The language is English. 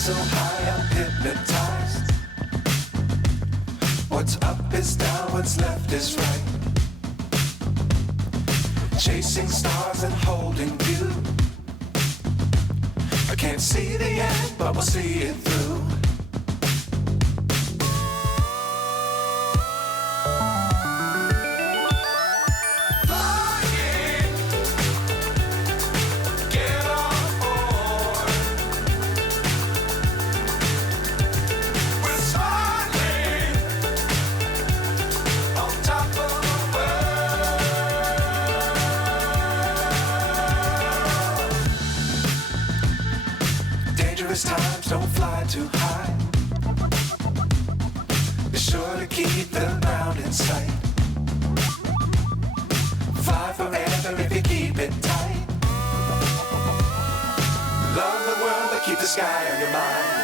so high I'm hypnotized. What's up is down, what's left is right. Chasing stars and holding you. I can't see the end, but we'll see it through. Dangerous times, don't fly too high. Be sure to keep the ground in sight. Fly forever if you keep it tight. Love the world, but keep the sky on your mind.